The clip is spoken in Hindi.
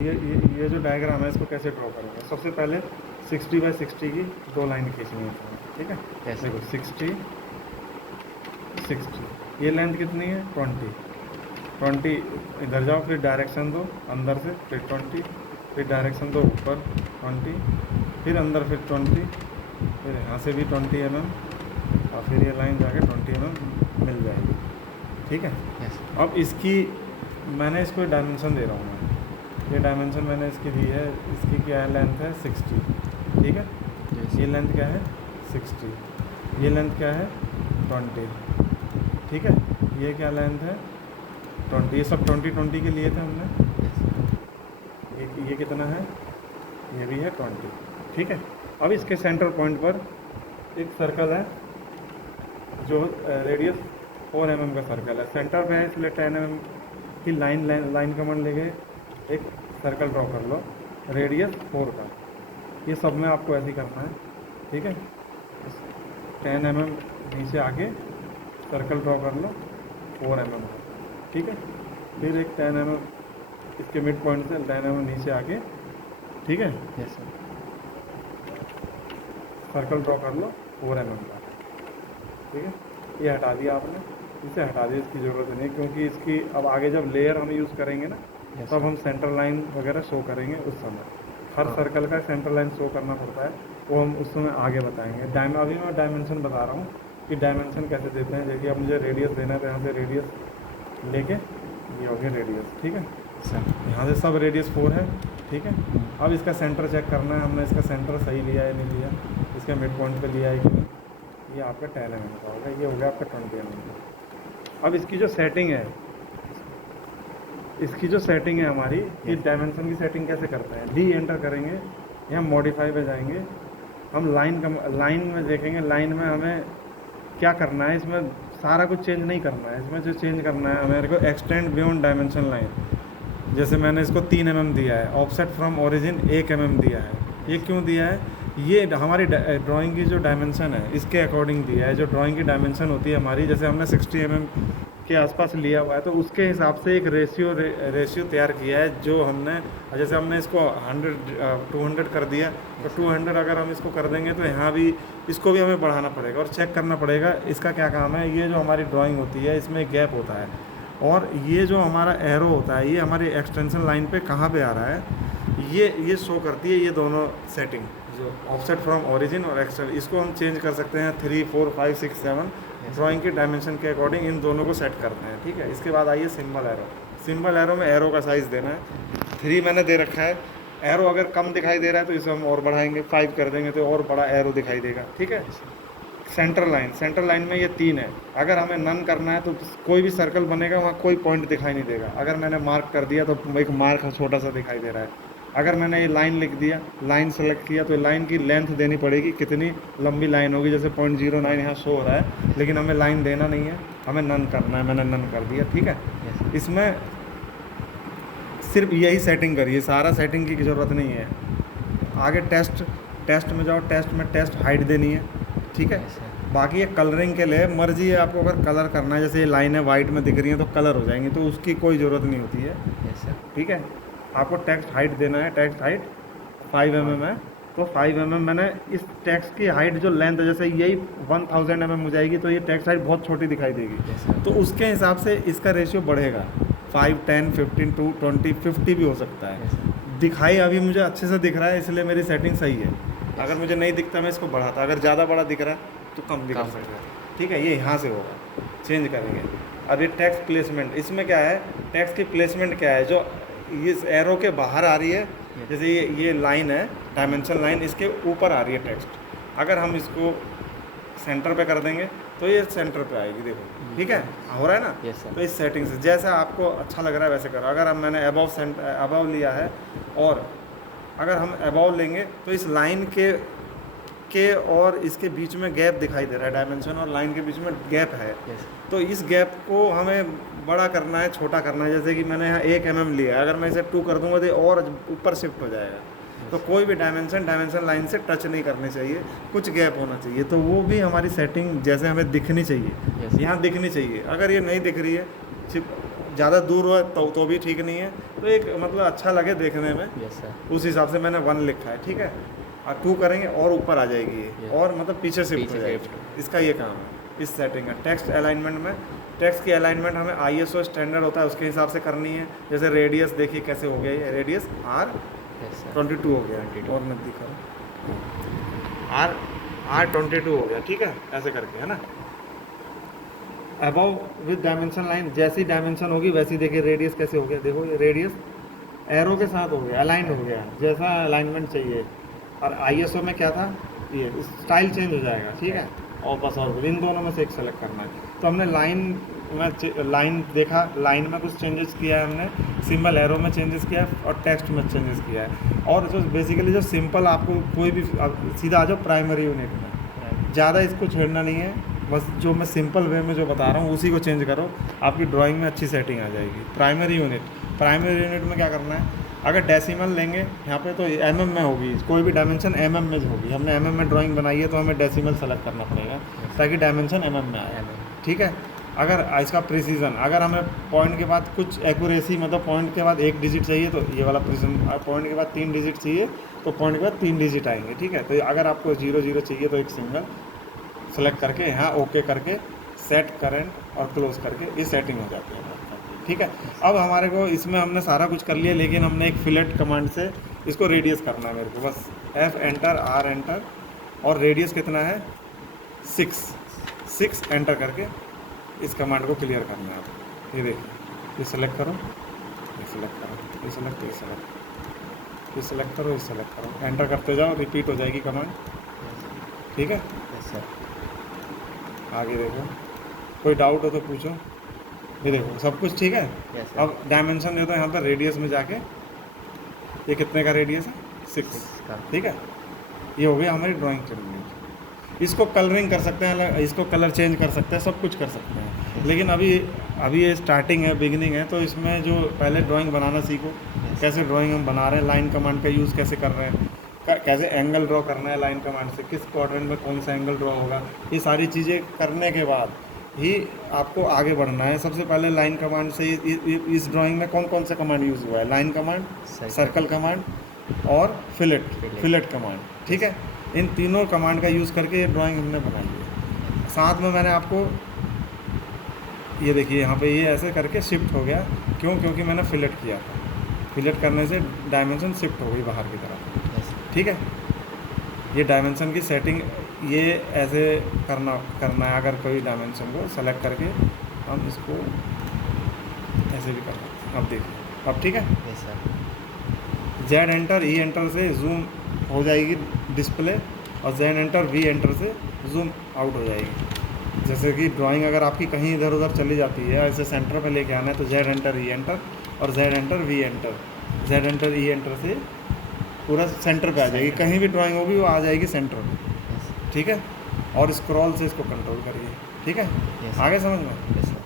ये जो डायग्राम है इसको कैसे ड्रॉ करेंगे। सबसे पहले 60 बाय 60 की दो लाइन खींचनी है, ठीक है। Yes. देखो 60 60, ये लेंथ कितनी है 20 इधर जाओ, फिर डायरेक्शन दो अंदर से, फिर 20, फिर डायरेक्शन दो ऊपर 20, फिर अंदर फिर 20, फिर यहाँ से भी 20 mm, और फिर ये लाइन जाके 20 mm मिल जाएगी, ठीक है। Yes. अब इसकी मैंने इसको डायमेंशन दे रहा हूँ मैं, ये डायमेंशन मैंने इसकी दी है। इसकी क्या है, लेंथ है 60, ठीक है। Yes. ये लेंथ क्या है 60, ये लेंथ क्या है 20, ठीक है। ये क्या लेंथ है 20, ये सब 20 के लिए थे हमने। ये कितना है, ये भी है 20, ठीक है। अब इसके सेंटर पॉइंट पर एक सर्कल है जो रेडियस 4 mm का सर्कल है, सेंटर पे है, इसलिए 10 mm की लाइन कमांड लेके एक सर्कल ड्रॉ कर लो रेडियस 4 का। ये सब में आपको ऐसे ही करना है, ठीक है। 10 mm नीचे आके सर्कल ड्रॉ कर लो 4 mm का, ठीक है। फिर एक 10 mm इसके मिड पॉइंट से 10 mm नीचे आके, ठीक है, Yes, sir. सर्कल ड्रॉ कर लो 4 mm का, ठीक है। ये हटा दिया आपने, इसे हटा दिया, इसकी ज़रूरत नहीं, क्योंकि इसकी अब आगे जब लेयर हम यूज़ करेंगे ना, Yes, तब sir. हम सेंटर लाइन वगैरह शो करेंगे उस समय। हर हाँ। सर्कल का सेंटर लाइन शो करना पड़ता है, वो हम उस समय आगे बताएंगे। अभी मैं डायमेंशन बता रहा हूँ कि डायमेंशन कैसे देते हैं। देखिए अब मुझे रेडियस देना है, तो यहाँ से रेडियस लेके ये हो गया रेडियस, ठीक है। Sir. यहाँ से सब रेडियस 4 है, ठीक है। अब इसका सेंटर चेक करना है, हमने इसका सेंटर सही लिया है नहीं लिया, इसके मिड पॉइंट पे लिया है कि नहीं। ये आपका 10 mm का होगा, ये हो गया आपका 20 mm का। अब इसकी जो सेटिंग है, हमारी, ये डायमेंशन की सेटिंग कैसे करते हैं। डी एंटर करेंगे, यहाँ मॉडिफाई पे जाएंगे, हम लाइन में देखेंगे। लाइन में हमें क्या करना है, इसमें सारा कुछ चेंज नहीं करना है। इसमें जो चेंज करना है मेरे को, एक्सटेंड बियॉन्ड डायमेंशन लाइन, जैसे मैंने इसको 3 mm दिया है, ऑफसेट फ्रॉम ओरिजिन 1 mm दिया है। ये क्यों दिया है, ये हमारी ड्राइंग की जो डायमेंशन है इसके अकॉर्डिंग दिया है। जो ड्राइंग की डायमेंशन होती है हमारी, जैसे हमने 60 mm के आसपास लिया हुआ है, तो उसके हिसाब से एक रेशियो तैयार किया है जो हमने, जैसे हमने इसको 200 कर दिया, तो 200 अगर हम इसको कर देंगे तो यहाँ भी इसको भी हमें बढ़ाना पड़ेगा और चेक करना पड़ेगा इसका क्या काम है। ये जो हमारी ड्राइंग होती है इसमें गैप होता है, और ये जो हमारा एरो होता है ये हमारी एक्सटेंशन लाइन पे कहाँ पे आ रहा है, ये शो करती है। ये दोनों सेटिंग जो ऑफसेट फ्रॉम ओरिजिन और एक्सटेंड, इसको हम चेंज कर सकते हैं 3, 4, 5, 6, 7 ड्राइंग की डायमेंशन के अकॉर्डिंग इन दोनों को सेट करते हैं, ठीक है। इसके बाद आइए सिंबल एरो। सिंबल एरो में एरो का साइज़ देना है 3 मैंने दे रखा है। एरो अगर कम दिखाई दे रहा है तो इसे हम और बढ़ाएंगे, 5 कर देंगे तो और बड़ा एरो दिखाई देगा, ठीक है। सेंटर लाइन में ये 3 है। अगर हमें नन करना है तो कोई भी सर्कल बनेगा वहाँ कोई पॉइंट दिखाई नहीं देगा। अगर मैंने मार्क कर दिया तो एक मार्क छोटा सा दिखाई दे रहा है। अगर मैंने ये लाइन लिख दिया, लाइन सेलेक्ट किया, तो लाइन की लेंथ देनी पड़ेगी, कितनी लंबी लाइन होगी। जैसे 0.09 यहाँ शो हो रहा है, लेकिन हमें लाइन देना नहीं है, हमें नन करना है। मैंने नन कर दिया, ठीक है। इसमें सिर्फ यही सेटिंग करिए, सारा सेटिंग की ज़रूरत नहीं है। आगे टेस्ट में जाओ, टेस्ट हाइट देनी है, ठीक है। Yes, sir. बाकी ये कलरिंग के लिए मर्जी है आपको, अगर कलर करना है, जैसे ये लाइनें वाइट में दिख रही हैं तो कलर हो जाएंगी, तो उसकी कोई ज़रूरत नहीं होती है, Yes, sir. ठीक है। आपको टेक्स्ट हाइट देना है, टेक्स्ट हाइट 5 mm है, तो 5 mm मैंने इस टेक्स्ट की हाइट जो लेंथ है, जैसे यही 1000 mm हो जाएगी तो ये टेक्स्ट हाइट बहुत छोटी दिखाई देगी, Yes, sir. तो उसके हिसाब से इसका रेशियो बढ़ेगा। 5, 10, 15, 20, 50 भी हो सकता है। Yes, sir. दिखाई अभी मुझे अच्छे से दिख रहा है, इसलिए मेरी सेटिंग सही है। अगर मुझे नहीं दिखता मैं इसको बढ़ाता, अगर ज़्यादा बड़ा दिख रहा है तो कम भी कर कम। सकते हैं, ठीक है। ये यहाँ से होगा, चेंज करेंगे। अब ये टेक्स्ट प्लेसमेंट, इसमें क्या है, टेक्स्ट की प्लेसमेंट क्या है, जो इस एरो के बाहर आ रही है, जैसे ये लाइन है डायमेंशन लाइन, इसके ऊपर आ रही है टेक्स्ट। अगर हम इसको सेंटर पे कर देंगे तो ये सेंटर पे आएगी, देखो, ठीक है, हो रहा है ना। Yes, sir. तो इस सेटिंग से जैसा आपको अच्छा लग रहा है वैसे करो। अगर हम मैंने अबव लिया है, और अगर हम अबव लेंगे तो इस लाइन के और इसके बीच में गैप दिखाई दे रहा है, डायमेंशन और लाइन के बीच में गैप है। Yes. तो इस गैप को हमें बड़ा करना है, छोटा करना है। जैसे कि मैंने यहाँ 1 mm लिया है, अगर मैं इसे 2 कर दूंगा तो ये और ऊपर शिफ्ट हो जाएगा। तो कोई भी डायमेंशन लाइन से टच नहीं करनी चाहिए, कुछ गैप होना चाहिए, तो वो भी हमारी सेटिंग जैसे हमें दिखनी चाहिए। Yes. यहाँ दिखनी चाहिए। अगर ये नहीं दिख रही है, ज़्यादा दूर हो तो भी ठीक नहीं है, तो एक मतलब अच्छा लगे देखने में, यस सर। उस हिसाब से मैंने 1 लिखा है, ठीक है। और 2 करेंगे और ऊपर आ जाएगी ये, Yeah. और मतलब पीछे शिफ्ट हो पीछे जाएगी, shift। इसका ये काम है इस सेटिंग का। टेक्स्ट अलाइनमेंट में, टेक्स्ट की अलाइनमेंट हमें ISO स्टैंडर्ड होता है उसके हिसाब से करनी है। जैसे रेडियस देखिए कैसे हो गया, ये रेडियस यस सर। R22 हो गया, 22। और मत दिखाओ, R22 हो गया, ठीक है, ऐसे करके, है ना। अबव विद डायमेंशन लाइन, जैसी डायमेंशन होगी वैसी देखिए रेडियस कैसे हो गया, देखो ये रेडियस एरो के साथ हो गया, अलाइन हो गया जैसा अलाइनमेंट चाहिए। और ISO में क्या था, ये स्टाइल चेंज हो जाएगा, ठीक है। और बस, और इन दोनों में से एक सेलेक्ट करना है। तो हमने लाइन में लाइन देखा, लाइन में कुछ चेंजेस किया है हमने, सिंबल एरो में चेंजेस किया है, और टेक्स्ट में चेंजेस किया है। और जो बेसिकली जो सिंपल आपको कोई भी, सीधा आ जाओ प्राइमरी यूनिट में, ज़्यादा इसको छेड़ना नहीं है, बस जो मैं सिंपल वे में जो बता रहा हूँ उसी को चेंज करो, आपकी ड्राइंग में अच्छी सेटिंग आ जाएगी। प्राइमरी यूनिट में क्या करना है, अगर डेसिमल लेंगे यहाँ पे तो mm में होगी, कोई भी डायमेंशन mm में होगी। हमने mm में ड्राइंग बनाई है तो हमें डेसिमल सेलेक्ट करना पड़ेगा ताकि डायमेंशन mm में आए, ठीक है। अगर इसका प्रिसीजन, अगर हमें पॉइंट के बाद कुछ एक्यूरेसी, मतलब पॉइंट के बाद 1 डिजिट चाहिए तो ये वाला प्रिसीजन, पॉइंट के बाद 3 डिजिट चाहिए तो पॉइंट के बाद 3 डिजिट आएंगे, ठीक है। तो अगर आपको 0 चाहिए तो एक सिंगल सेलेक्ट करके यहाँ ओके करके सेट करेंट और क्लोज करके ये सेटिंग हो जाती है, ठीक है। अब हमारे को इसमें हमने सारा कुछ कर लिया, लेकिन हमने एक फिलेट कमांड से इसको रेडियस करना है मेरे को, बस F एंटर, R एंटर, और रेडियस कितना है 6 एंटर करके इस कमांड को क्लियर करना है। आप ये देखिए, ये सेलेक्ट करो, ये सेलेक्ट करो, ये सेलेक्ट, ये सेलेक्ट, ये सेलेक्ट करो, ये सेलेक्ट करो, एंटर करते जाओ, रिपीट हो जाएगी कमांड, ठीक है। Yes sir. आगे देखो, कोई डाउट हो तो पूछो। ये देखो सब कुछ ठीक है। Yes sir. अब डायमेंशन दे दो यहाँ पर, रेडियस में जाके, ये कितने का रेडियस है 6, ठीक है। ये हो गया हमारी ड्राइंग कंप्लीट। इसको कलरिंग कर सकते हैं, इसको कलर चेंज कर सकते हैं, सब कुछ कर सकते हैं। लेकिन अभी ये स्टार्टिंग है, बिगिनिंग है, तो इसमें जो पहले ड्राइंग बनाना सीखो, कैसे ड्राइंग हम बना रहे हैं, लाइन कमांड का यूज़ कैसे कर रहे हैं, कैसे एंगल ड्रॉ करना है लाइन कमांड से, किस क्वाड्रेंट में कौन सा एंगल ड्रॉ होगा, ये सारी चीज़ें करने के बाद ही आपको आगे बढ़ना है। सबसे पहले लाइन कमांड से इस ड्राइंग में कौन कौन सा कमांड यूज़ हुआ है, लाइन कमांड, सर्कल कमांड और फिलेट कमांड, ठीक है। इन तीनों कमांड का यूज़ करके ये ड्राइंग हमने बनाई है। साथ में मैंने आपको ये देखिए यहाँ पे ये ऐसे करके शिफ्ट हो गया, क्योंकि मैंने फिलेट किया था, फिलेट करने से डायमेंशन शिफ्ट हो गई बाहर की तरफ, ठीक है। ये डायमेंशन की सेटिंग ये ऐसे करना है। अगर कोई डायमेंशन को सेलेक्ट करके हम इसको ऐसे भी कर सकते हैं। अब देखिए, अब ठीक है। Yes sir. Z enter, E enter से जूम हो जाएगी डिस्प्ले, और Z एंटर, V एंटर से जूम आउट हो जाएगी। जैसे कि ड्राइंग अगर आपकी कहीं इधर उधर चली जाती है, ऐसे सेंटर पे लेके आना है तो Z एंटर, E एंटर, और Z enter, V enter, Z enter, E enter से पूरा सेंटर पे आ जाएगी। कहीं भी ड्राइंग होगी वो आ जाएगी सेंटर पे, ठीक है। और स्क्रॉल से इसको कंट्रोल करिए, ठीक है। Yes. आगे समझ में। Yes sir.